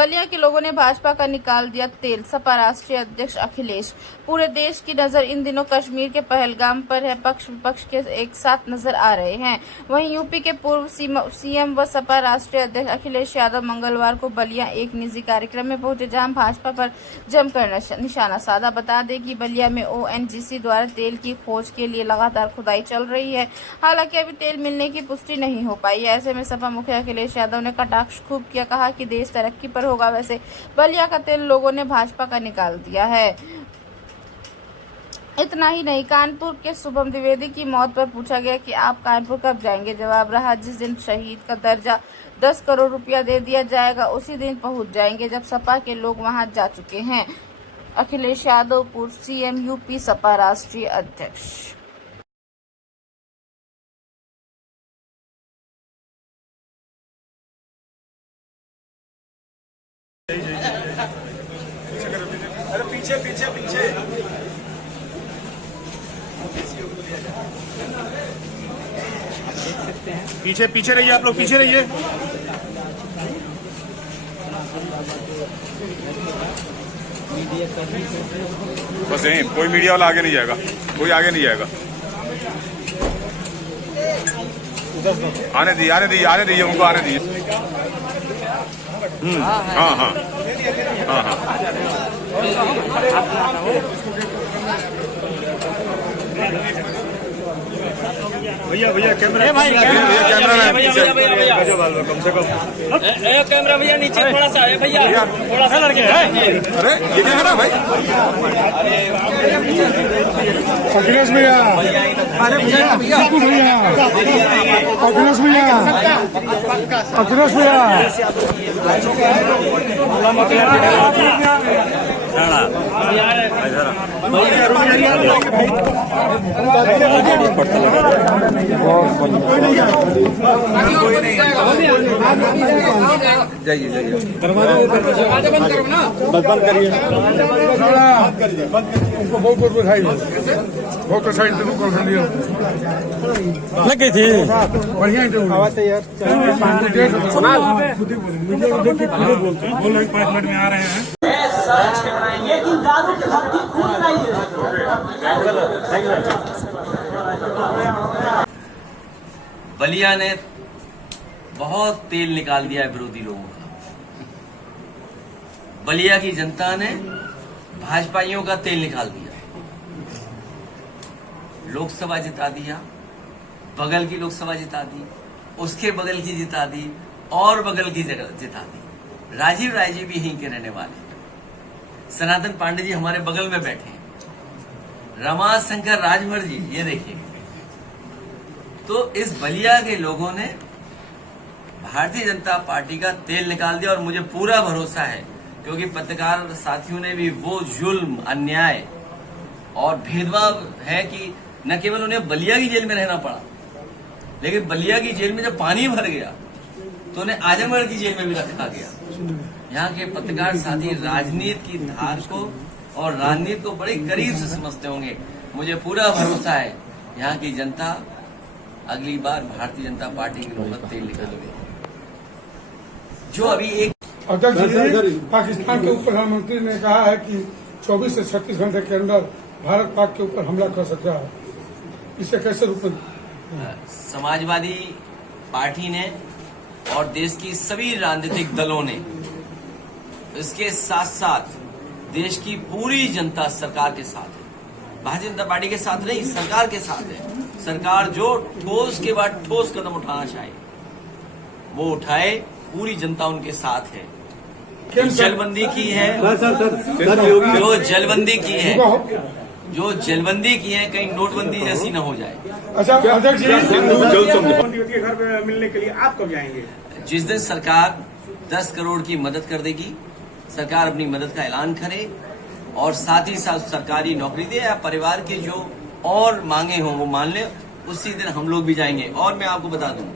बलिया के लोगों ने भाजपा का निकाल दिया तेल। सपा राष्ट्रीय अध्यक्ष अखिलेश। पूरे देश की नजर इन दिनों कश्मीर के पहलगाम पर है। पक्ष विपक्ष के एक साथ नजर आ रहे हैं। वहीं यूपी के पूर्व सीएम व सपा राष्ट्रीय अध्यक्ष अखिलेश यादव मंगलवार को बलिया एक निजी कार्यक्रम में पहुंचे, जहां भाजपा पर जमकर निशाना साधा। बता दें कि बलिया में ओएनजीसी द्वारा तेल की खोज के लिए लगातार खुदाई चल रही है। हालांकि अभी तेल मिलने की पुष्टि नहीं हो पाई है। ऐसे में सपा मुखिया अखिलेश यादव ने कटाक्ष खूब किया, कहा कि देश तरक्की पर होगा। वैसे बलिया का तेल लोगों ने भाजपा का निकाल दिया है। इतना ही नहीं, कानपुर के शुभम द्विवेदी की मौत पर पूछा गया कि आप कानपुर कब जाएंगे। जवाब रहा, जिस दिन शहीद का दर्जा 10 करोड़ रुपया दे दिया जाएगा उसी दिन पहुंच जाएंगे, जब सपा के लोग वहां जा चुके हैं। अखिलेश यादव, पूर्व सीएम, यूपी सपा राष्ट्रीय अध्यक्ष। अरे पीछे पीछे पीछे पीछे पीछे रहिए, आप लोग पीछे रहिए। बस यहीं, कोई मीडिया वाला आगे नहीं जाएगा, कोई आगे नहीं जाएगा। आने दीजिए आने दीजिए आने दीजिए, उनको आने दीजिए। हाँ हाँ हाँ हाँ। भैया भैया कैमरा, कम से कम कैमरा भैया नीचे थोड़ा सा है भैया, थोड़ा सा लड़के। अरे ये क्या है ना भाई, अखिलेश भैया, अरे भैया भैया अखिलेश भैया, अखिलेश भैया, जाइए जाइए, दरवाजा बंद करो ना, बंद करिए, उनको बहुत बहुत बधाई, बहुत साइड से कॉल कर लिया, लग गई थी बढ़िया आवाज है यार। बोल रहे 5 मिनट में आ रहे हैं। बलिया ने बहुत तेल निकाल दिया है विरोधी लोगों का। बलिया की जनता ने भाजपाइयों का तेल निकाल दिया। लोकसभा जिता दिया, बगल की लोकसभा जिता दी, उसके बगल की जिता दी, और बगल की जगह जिता दी। राजीव राय जी भी यहीं के रहने वाले हैं। सनातन पांडे जी हमारे बगल में बैठे हैं। रमाशंकर राजभर जी, ये देखिए। तो इस बलिया के लोगों ने भारतीय जनता पार्टी का तेल निकाल दिया, और मुझे पूरा भरोसा है, क्योंकि पत्रकार साथियों ने भी वो जुल्म, अन्याय और भेदभाव है कि न केवल उन्हें बलिया की जेल में रहना पड़ा, लेकिन बलिया की जेल में जब पानी भर गया तो उन्हें आजमगढ़ की जेल में भी रखा गया। यहाँ के पत्रकार साथी राजनीति की धार को और राजनीति को बड़े करीब से समझते होंगे। मुझे पूरा भरोसा है यहाँ की जनता अगली बार भारतीय जनता पार्टी की नौबत तेल निकालेगी। जो अभी एक अध्यक्ष जी, पाकिस्तान के उप प्रधानमंत्री ने कहा है कि 24 से 36 घंटे के अंदर भारत पाक के ऊपर हमला कर सकता है, इसे कैसे रोकें? समाजवादी पार्टी ने और देश की सभी राजनीतिक दलों ने, इसके साथ साथ देश की पूरी जनता सरकार के साथ है। भारतीय जनता पार्टी के साथ नहीं, सरकार के साथ है। सरकार जो ठोस के बाद ठोस कदम उठाना चाहे वो उठाए, पूरी जनता उनके साथ है। जो जलबंदी की है, जो जलबंदी की है, जो जलबंदी की है, कहीं नोटबंदी जैसी न हो जाए। अच्छा अध्यक्ष जी, घर पे मिलने के लिए आप कब जाएंगे? जिस दिन सरकार 10 करोड़ की मदद कर देगी, सरकार अपनी मदद का ऐलान करे और साथ ही साथ सरकारी नौकरी दे या परिवार के जो और मांगे हों वो मान ले, उसी दिन हम लोग भी जाएंगे। और मैं आपको बता दूं,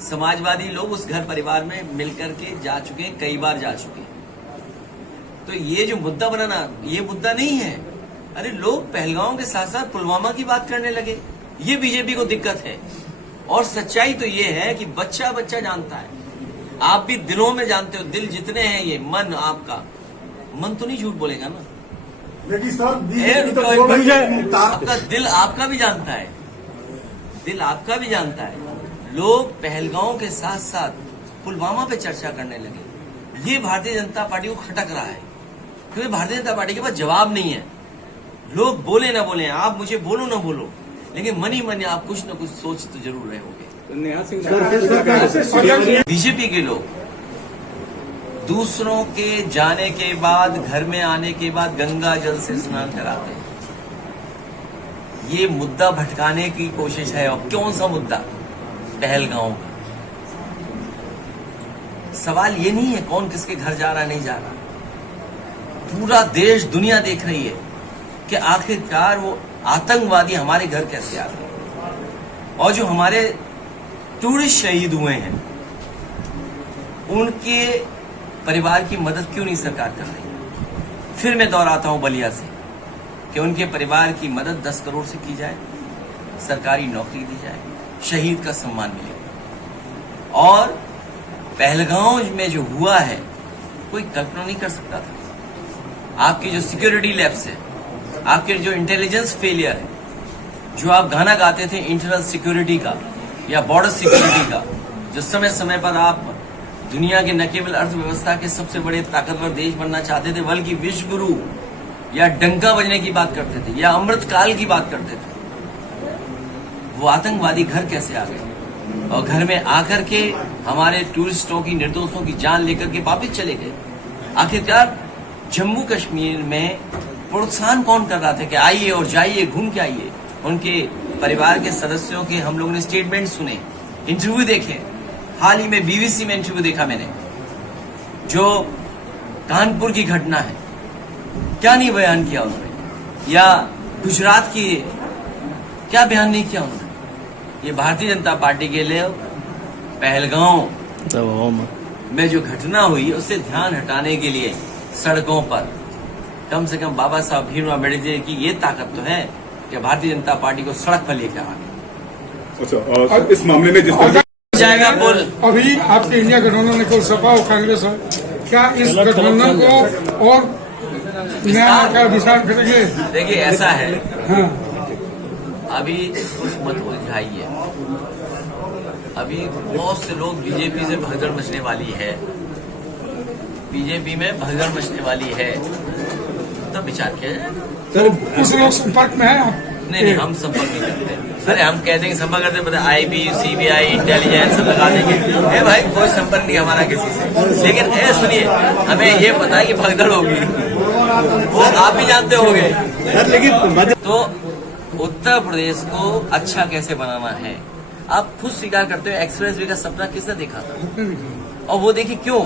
समाजवादी लोग उस घर परिवार में मिलकर के जा चुके हैं, कई बार जा चुके हैं। तो ये जो मुद्दा बनाना, ये मुद्दा नहीं है। अरे लोग पहलगांव के साथ साथ पुलवामा की बात करने लगे, ये बीजेपी को दिक्कत है। और सच्चाई तो ये है कि बच्चा बच्चा जानता है आप भी दिलों में जानते हो, दिल जितने हैं ये, मन आपका, मन तो नहीं झूठ बोलेगा ना। लेकिन सर आपका दिल आपका भी जानता है, दिल आपका भी जानता है। लोग पहलगांव के साथ साथ पुलवामा पे चर्चा करने लगे। ये भारतीय जनता पार्टी को खटक रहा है, क्योंकि भारतीय जनता पार्टी के पास जवाब नहीं है। लोग बोले ना बोले, आप मुझे बोलो ना बोलो, लेकिन मन ही मन आप कुछ न कुछ सोच तो जरूर रहे होगे। बीजेपी के लोग दूसरों के जाने के बाद, घर में आने के बाद गंगा जल से स्नान कराते हैं। ये मुद्दा भटकाने की कोशिश है। और कौन सा मुद्दा? पहलगांव का। सवाल ये नहीं है कौन किसके घर जा रहा नहीं जा रहा, पूरा देश दुनिया देख रही है कि आखिरकार वो आतंकवादी हमारे घर कैसे आ गए, और जो हमारे टूरिस्ट शहीद हुए हैं उनके परिवार की मदद क्यों नहीं सरकार कर रही। फिर मैं दोहराता हूं बलिया से कि उनके परिवार की मदद 10 करोड़ से की जाए, सरकारी नौकरी दी जाए, शहीद का सम्मान मिलेगा। और पहलगांव में जो हुआ है कोई कल्पना नहीं कर सकता था। आपकी जो सिक्योरिटी लैब्स है, आपके जो इंटेलिजेंस फेलियर है, जो आप गाना गाते थे इंटरनल सिक्योरिटी का या बॉर्डर सिक्योरिटी का, जो समय समय पर आप दुनिया के न केवल अर्थव्यवस्था के सबसे बड़े ताकतवर देश बनना चाहते थे, बल्कि विश्व गुरु या डंका बजने की बात करते थे या अमृत काल की बात करते थे, वो आतंकवादी घर कैसे आ गए और घर में आकर के हमारे टूरिस्टों की, निर्दोषों की जान लेकर के वापस चले गए। आखिरकार जम्मू कश्मीर में प्रोत्साहन कौन कर रहा था कि आइए और जाइए, घूम के आइए। उनके परिवार के सदस्यों के हम लोगों ने स्टेटमेंट सुने, इंटरव्यू देखे। हाल ही में बीबीसी में इंटरव्यू देखा मैंने, जो कानपुर की घटना है, क्या नहीं बयान किया उन्होंने, या गुजरात की क्या बयान नहीं किया उन्होंने। ये भारतीय जनता पार्टी के लिए पहलगांव में जो घटना हुई उससे ध्यान हटाने के लिए सड़कों पर कम से कम बाबा साहब भीमराव अम्बेडकर की ये ताकत तो है कि भारतीय जनता पार्टी को सड़क पर लेकर आ गए। अच्छा, और इस मामले में जिस तरह जाएगा पुल, अभी आपके इंडिया गठबंधन ने कोई सपा और कांग्रेस है, क्या इस गठबंधन को और नया का विस्तार करेंगे? देखिए ऐसा है, हाँ, अभी कुछ मत उलझाइए। अभी बहुत से लोग बीजेपी से भगदड़ मचने वाली है, बीजेपी में भगदड़ मचने वाली है, तब विचार किया जाए। तो कुछ लोग संपर्क में है? नहीं, हम संपर्क नहीं करते। अरे हम कहते हैं संपर्क करते, पता IB, CBI, इंटेलिजेंस सब लगा देंगे। ए भाई, कोई संपर्क नहीं हमारा किसी से। लेकिन सुनिए, हमें ये पता है कि भगदड़ होगी, वो आप भी जानते होंगे। तो उत्तर प्रदेश को अच्छा कैसे बनाना है, आप खुद स्वीकार करते हो। एक्सप्रेसवे का सपना किसने देखा था? और वो देखिए क्यों?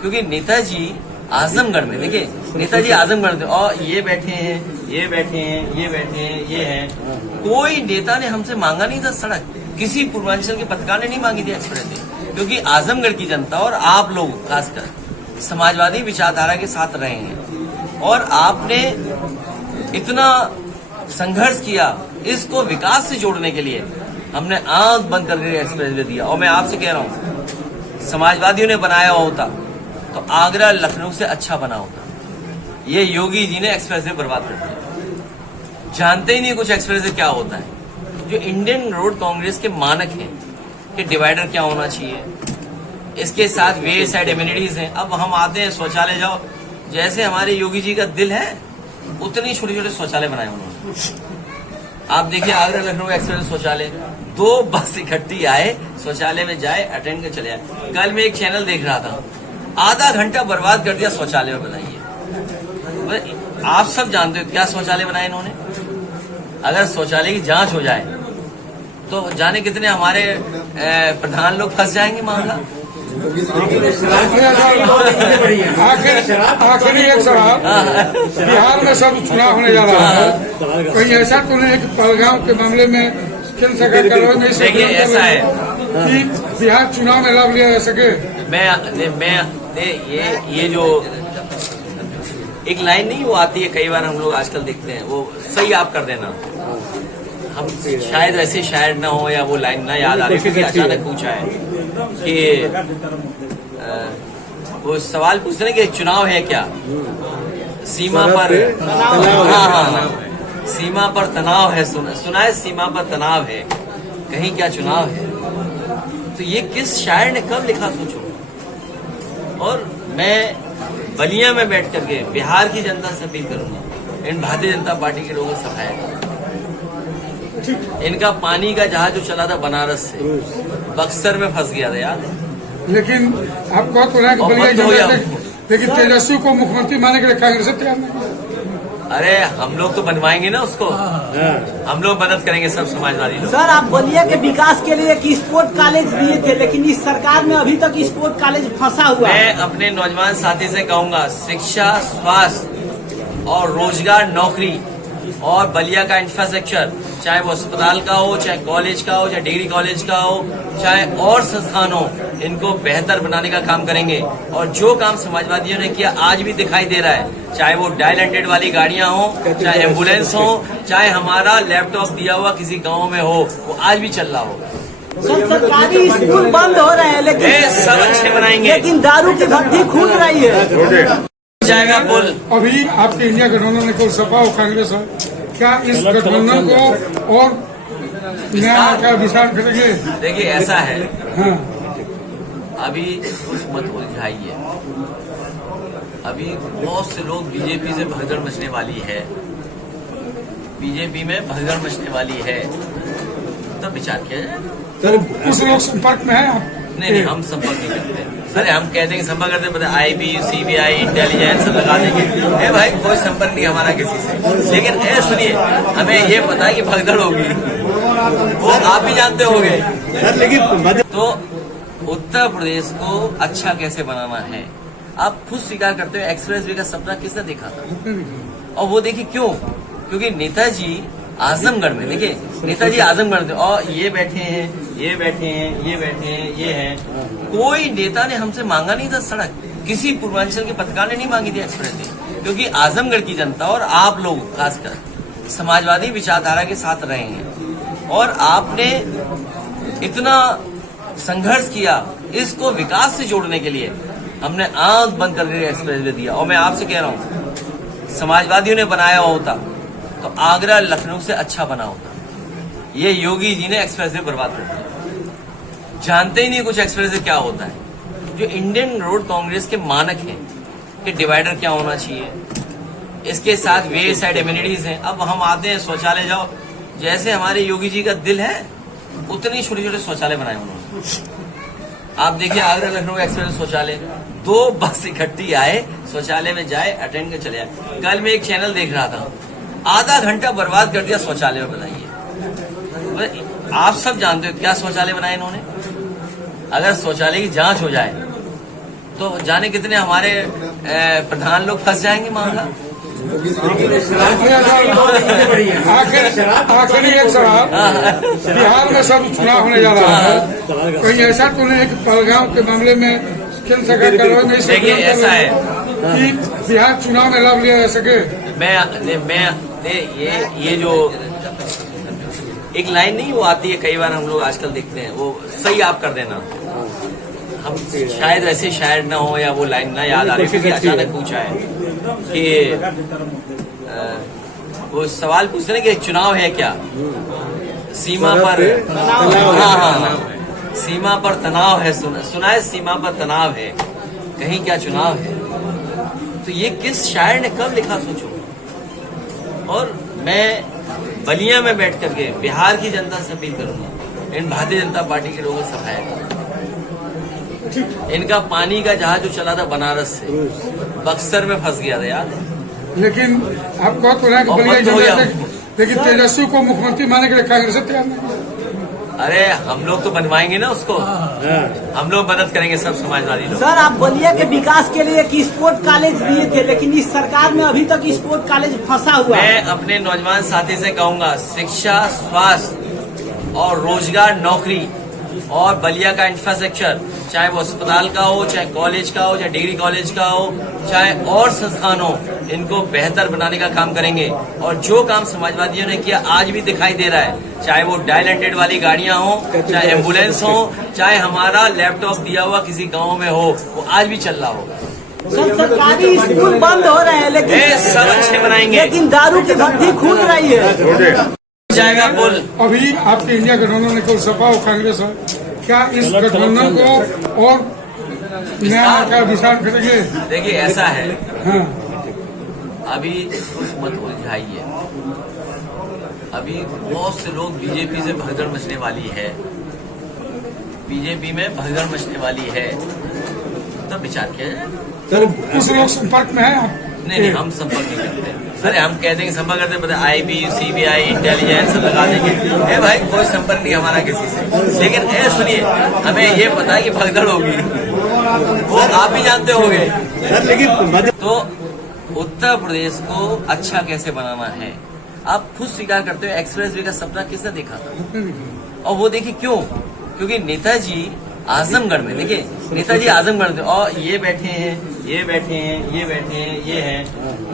क्योंकि नेताजी आजमगढ़ में, देखिए नेताजी आजमगढ़ में, और ये बैठे हैं, ये बैठे हैं, ये बैठे हैं, ये हैं। कोई नेता ने हमसे मांगा नहीं था सड़क, किसी पूर्वांचल के पत्रकार ने नहीं मांगी थी एक्सप्रेसवे, क्योंकि आजमगढ़ की जनता और आप लोग खासकर समाजवादी विचारधारा के साथ रहे हैं, और आपने इतना संघर्ष किया इसको विकास से जोड़ने के लिए। हमने आंख बंद करके एक्सप्रेसवे दिया, और मैं आपसे कह रहा हूं, समाजवादियों ने बनाया होता तो आगरा लखनऊ से अच्छा बना होता। ये योगी जी ने एक्सप्रेसवे बर्बाद कर दिया, जानते ही नहीं कुछ एक्सप्रेसवे क्या होता है। जो इंडियन रोड कांग्रेस के मानक हैं कि डिवाइडर क्या होना चाहिए, इसके साथ वे साइड एमिनिटीज हैं। अब हम आते हैं शौचालय जाओ, जैसे हमारे योगी जी का दिल है उतनी छोटे छोटे शौचालय बनाए उन्होंने। आप देखिए आगरा लखनऊ एक्सप्रेस शौचालय, 2 बस इकट्ठी आए, शौचालय में जाए, अटेंड कर चले आए। कल मैं एक चैनल देख रहा था, आधा घंटा बर्बाद कर दिया शौचालय में बनाइए। आप सब जानते हो क्या शौचालय बनाए इन्होंने। अगर शौचालय की जांच हो जाए तो जाने कितने हमारे प्रधान लोग फंस जाएंगे मामला। आखिरी एक सवाल, बिहार में सब चुनाव होने जा रहा है, कहीं ऐसा तो नहीं है कि पहलगांव के मामले में केंद्र सरकार कार्रवाई नहीं? देखिए ऐसा है कि बिहार चुनाव में लाभ लिया जा सके। मैं ये जो एक लाइन नहीं वो आती है, कई बार हम लोग आजकल देखते हैं, वो सही आप कर देना। हम शायद ऐसे शायर ना हो या वो लाइन ना याद आ रही, क्योंकि अचानक पूछा है कि वो सवाल पूछ रहे हैं कि चुनाव है क्या, सीमा पर हाँ, सीमा पर तनाव है, सुना है सीमा पर तनाव है, कहीं क्या चुनाव है। तो ये किस शायर ने कब लिखा सोचो। और मैं बलिया में बैठ करके बिहार की जनता से अपील करूंगा, इन भारतीय जनता पार्टी के लोगों से सफाया, इनका पानी का जहाज जो चला था बनारस से बक्सर में फंस गया था याद है। लेकिन आप कह तो रहे हैं कि और बलिया बंद हो जनता गया। लेकिन तेजस्वी को मुख्यमंत्री मानने के लिए कांग्रेस तैयार नहीं। अरे हम लोग तो बनवाएंगे ना उसको, हम लोग मदद करेंगे सब समाजवादी लोग। सर, आप बलिया के विकास के लिए एक स्पोर्ट कॉलेज दिए थे, लेकिन इस सरकार में अभी तक स्पोर्ट कॉलेज फंसा हुआ है। मैं अपने नौजवान साथी से कहूंगा, शिक्षा, स्वास्थ्य और रोजगार, नौकरी और बलिया का इंफ्रास्ट्रक्चर, चाहे वो अस्पताल का हो, चाहे कॉलेज का हो, चाहे डिग्री कॉलेज का हो, चाहे और संस्थान हो, इनको बेहतर बनाने का काम करेंगे। और जो काम समाजवादियों ने किया आज भी दिखाई दे रहा है, चाहे वो डायल हंड्रेड वाली गाड़ियां हो, चाहे एम्बुलेंस हो, चाहे हमारा लैपटॉप दिया हुआ किसी गाँव में हो, वो आज भी चल रहा होगा। सर, सरकारी स्कूल बंद हो रहे हैं, ये सब अच्छे बनाएंगे। लेकिन दारू की भट्टी खुल रही है। जाएगा पुल। अभी आपके इंडिया गठबंधन में कोई सपा और कांग्रेस है, क्या इस गठबंधन को और नया का विचार करेंगे? देखिए ऐसा है, हाँ, अभी कुछ मत उलझाइए। अभी बहुत से लोग बीजेपी से भगदड़ मचने वाली है, बीजेपी में भगदड़ मचने वाली है, तब विचार किया जाए। तो कुछ लोग संपर्क में है आप? नहीं, हम संपर्क नहीं करते सर। हम कहते हैं संपर्क करते, पता आईबी, सीबीआई, इंटेलिजेंस सब लगा देंगे। ए भाई, कोई संपर्क नहीं हमारा किसी से। लेकिन ए सुनिए, हमें ये पता है कि भगदड़ होगी, वो आप भी जानते होंगे। तो उत्तर प्रदेश को अच्छा कैसे बनाना है, आप खुद स्वीकार करते हो। एक्सप्रेस वे का सपना किसने देखा था? और वो देखिए क्यों? क्योंकि नेताजी आजमगढ़ में, देखिए नेताजी आजमगढ़ में, और ये बैठे हैं, ये बैठे हैं, ये बैठे हैं, ये हैं। कोई नेता ने हमसे मांगा नहीं था सड़क, किसी पूर्वांचल के पत्रकार ने नहीं मांगी थी एक्सप्रेस वे, क्योंकि आजमगढ़ की जनता और आप लोग खासकर समाजवादी विचारधारा के साथ रहे हैं। और आपने इतना संघर्ष किया इसको विकास से जोड़ने के लिए, हमने आंख बंद करके एक्सप्रेस वे दिया। और मैं आपसे कह रहा हूँ, समाजवादियों ने बनाया होता तो आगरा लखनऊ से अच्छा बना होता। ये योगी जी ने एक्सप्रेस वे बर्बाद कर दिया, जानते ही नहीं कुछ एक्सप्रेस वे क्या होता है। जो इंडियन रोड कांग्रेस के मानक हैं कि डिवाइडर क्या होना चाहिए, इसके साथ वे साइड एम्यूनिटीज हैं। अब हम आते हैं शौचालय जाओ, जैसे हमारे योगी जी का दिल है उतने छोटे छोटे शौचालय बनाए उन्होंने। आप देखिए आगरा लखनऊ एक्सप्रेस शौचालय, 2 बस इकट्ठी आए, शौचालय में जाए, अटेंड कर चले आए। कल मैं एक चैनल देख रहा था, आधा घंटा बर्बाद कर दिया शौचालय में। बताइए, आप सब जानते हो क्या शौचालय बनाए इन्होंने। अगर शौचालय की जांच हो जाए तो जाने कितने हमारे प्रधान लोग फंस जाएंगे मामला। आखिरी एक सवाल, बिहार में सब चुनाव होने जा रहा है, कहीं ऐसा तो नहीं है कि पहलगाम के मामले में केंद्र सरकार कार्रवाई नहीं? देखिए ऐसा है कि बिहार चुनाव में लाभ लिया जा सके। मैं ये जो एक लाइन नहीं वो आती है कई बार, हम लोग आजकल देखते हैं, वो सही आप कर देना। हम शायद ऐसे शायर ना हो या वो लाइन ना याद आ रही, क्योंकि अचानक पूछा है कि वो सवाल पूछ रहे हैं कि चुनाव है क्या, सीमा पर हाँ, सीमा पर तनाव है, सुना है सीमा पर तनाव है, कहीं क्या चुनाव है। तो ये किस शायर ने कब लिखा सोचो। और मैं बलिया में बैठ करके बिहार की जनता से अपील करूंगा, इन भारतीय जनता पार्टी के लोगों से सफाया, इनका पानी का जहाज जो चला था बनारस से बक्सर में फंस गया था याद है। लेकिन आप कह तो रहे हैं कि और बलिया बंद हो जनता गया। लेकिन तेजस्वी को मुख्यमंत्री मानने के लिए कांग्रेस तैयार नहीं। अरे हम लोग तो बनवाएंगे ना उसको, हम लोग मदद करेंगे सब समाजवादी लोग। सर, आप बलिया के विकास के लिए एक स्पोर्ट कॉलेज दिए थे, लेकिन इस सरकार में अभी तक स्पोर्ट कॉलेज फंसा हुआ है। मैं अपने नौजवान साथी से कहूंगा, शिक्षा, स्वास्थ्य और रोजगार, नौकरी और बलिया का इंफ्रास्ट्रक्चर, चाहे वो अस्पताल का हो, चाहे कॉलेज का हो, चाहे डिग्री कॉलेज का हो, चाहे और संस्थान हो, इनको बेहतर बनाने का काम करेंगे। और जो काम समाजवादियों ने किया आज भी दिखाई दे रहा है, चाहे वो डायल हंड्रेड वाली गाड़ियां हो, चाहे एम्बुलेंस हो, चाहे हमारा लैपटॉप दिया हुआ किसी गाँव में हो, वो आज भी चल रहा होगा। सर सरकारी स्कूल बंद हो रहे हैं ये सब अच्छे बनाएंगे। लेकिन दारू की भट्टी खुल रही है। जाएगा पुल। अभी आपके इंडिया गठबंधन ने कल सपा और कांग्रेस है, क्या इस गठबंधन को और नया का विस्तार करेंगे? देखिए ऐसा है, हाँ, अभी कुछ मत उलझाइए। अभी बहुत से लोग बीजेपी से भगदड़ मचने वाली है, बीजेपी में भगदड़ मचने वाली है, तब विचार किया जाए। तो कुछ लोग संपर्क में है आप? नहीं, हम संपर्क नहीं करते। अरे हम कह देंगे संपर्क करते, पता IB, CBI, इंटेलिजेंस लगा देंगे। ए भाई, कोई संपर्क नहीं हमारा किसी से। लेकिन सुनिए, हमें ये पता है कि भगदड़ होगी, वो आप भी जानते होंगे। तो उत्तर प्रदेश को अच्छा कैसे बनाना है, आप खुद स्वीकार करते हो। एक्सप्रेस वे का सपना किसने देखा था? और वो देखिए क्यों? क्योंकि नेताजी आजमगढ़ में, देखिए नेताजी आजमगढ़ में, और ये बैठे हैं, ये बैठे हैं, ये बैठे हैं, ये हैं।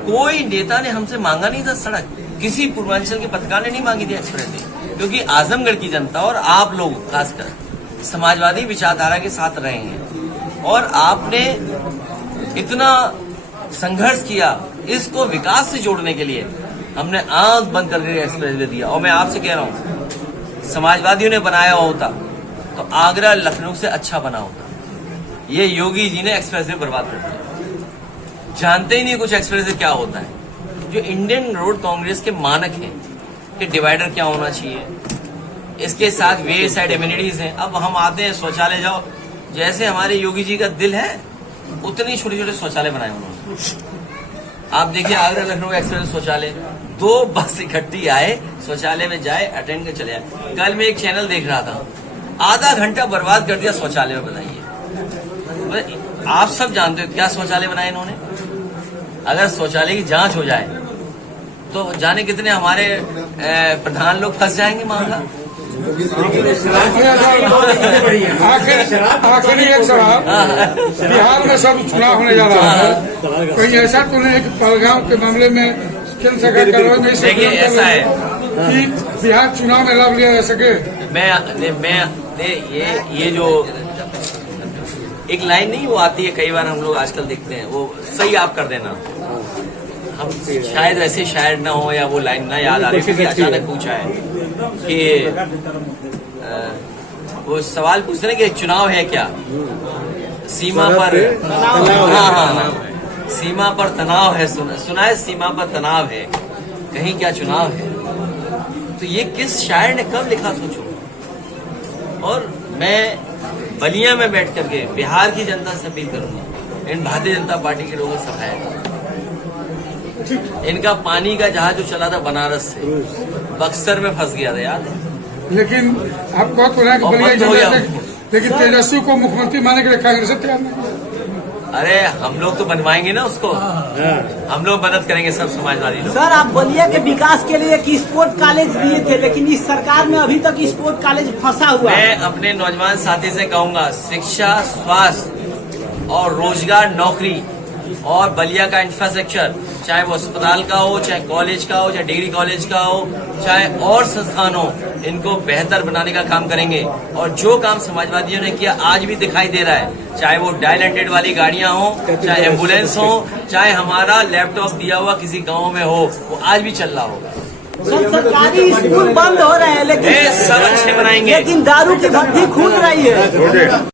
कोई नेता ने हमसे मांगा नहीं था सड़क, किसी पूर्वांचल के पत्रकार ने नहीं मांगी थी एक्सप्रेस वे, क्योंकि आजमगढ़ की जनता और आप लोग खासकर समाजवादी विचारधारा के साथ रहे हैं और आपने इतना संघर्ष किया इसको विकास से जोड़ने के लिए। हमने आंख बंद करके एक्सप्रेस वे दिया। और मैं आपसे कह रहा हूं, समाजवादियों ने बनाया होता तो आगरा लखनऊ से अच्छा बना होता। ये योगी जी ने एक्सप्रेस वे बर्बाद कर दिया। जानते ही नहीं कुछ एक्सप्रेस वे क्या होता है। जो इंडियन रोड कांग्रेस के मानक हैं कि डिवाइडर क्या होना चाहिए, इसके साथ वे साइड एमिनिटीज हैं। अब हम आते हैं शौचालय जाओ, जैसे हमारे योगी जी का दिल है उतने छोटे छोटे शौचालय बनाए उन्होंने। आप देखिए आगरा लखनऊ एक्सप्रेस शौचालय, 2 बस इकट्ठी आए, शौचालय में जाए, अटेंड कर चले आए। कल मैं एक चैनल देख रहा था, आधा घंटा बर्बाद कर दिया शौचालय में। बताइए, आप सब जानते हो क्या शौचालय बनाए इन्होंने। अगर शौचालय की जांच हो जाए तो जाने कितने हमारे प्रधान लोग फंस जाएंगे मामला। आखिरी एक सवाल, बिहार में सब चुनाव होने जा रहा है, कहीं ऐसा तो नहीं कि पहलगाम के मामले में केंद्र सरकार कार्रवाई नहीं? देखिए ऐसा है कि बिहार चुनाव में लाभ लिया जा सके। मैं ये जो एक लाइन नहीं वो आती है, कई बार हम लोग आजकल देखते हैं, वो सही आप कर देना। हम शायद ऐसे शायर ना हो या वो लाइन ना याद आ रही, क्योंकि अचानक पूछा है कि वो सवाल पूछते हैं कि चुनाव है क्या, सीमा पर, हाँ, सीमा पर तनाव है, सुना है सीमा पर तनाव है, कहीं क्या चुनाव है। तो ये किस शायर ने कब लिखा सोचो। और मैं बलिया में बैठ करके बिहार की जनता से अपील करूंगा, इन भारतीय जनता पार्टी के लोगों से सफाया, इनका पानी का जहाज जो चला था बनारस से, बक्सर में फंस गया था याद है। लेकिन आप कहो तो ना कि बलिया, लेकिन तेजस्वी को मुख्यमंत्री मानने के लिए कांग्रेस तैयार नहीं। अरे हम लोग तो बनवाएंगे ना उसको, हम लोग मदद करेंगे सब समाजवादी लोग। सर आप बलिया के विकास के लिए एक स्पोर्ट कॉलेज दिए थे, लेकिन इस सरकार में अभी तक स्पोर्ट कॉलेज फंसा हुआ है। मैं अपने नौजवान साथी से कहूंगा, शिक्षा, स्वास्थ्य और रोजगार, नौकरी और बलिया का इंफ्रास्ट्रक्चर, चाहे वो अस्पताल का हो, चाहे कॉलेज का हो, चाहे डिग्री कॉलेज का हो, चाहे और संस्थान हो, इनको बेहतर बनाने का काम करेंगे। और जो काम समाजवादियों ने किया आज भी दिखाई दे रहा है, चाहे वो डायल हंड्रेड वाली गाड़ियां हो, चाहे एम्बुलेंस हो, चाहे हमारा लैपटॉप दिया हुआ किसी गाँव में हो, वो आज भी चल रहा होगा। सर सरकारी स्कूल बंद हो रहे हैं, ये सब अच्छे बनाएंगे। लेकिन दारू की भट्टी खुल रही है।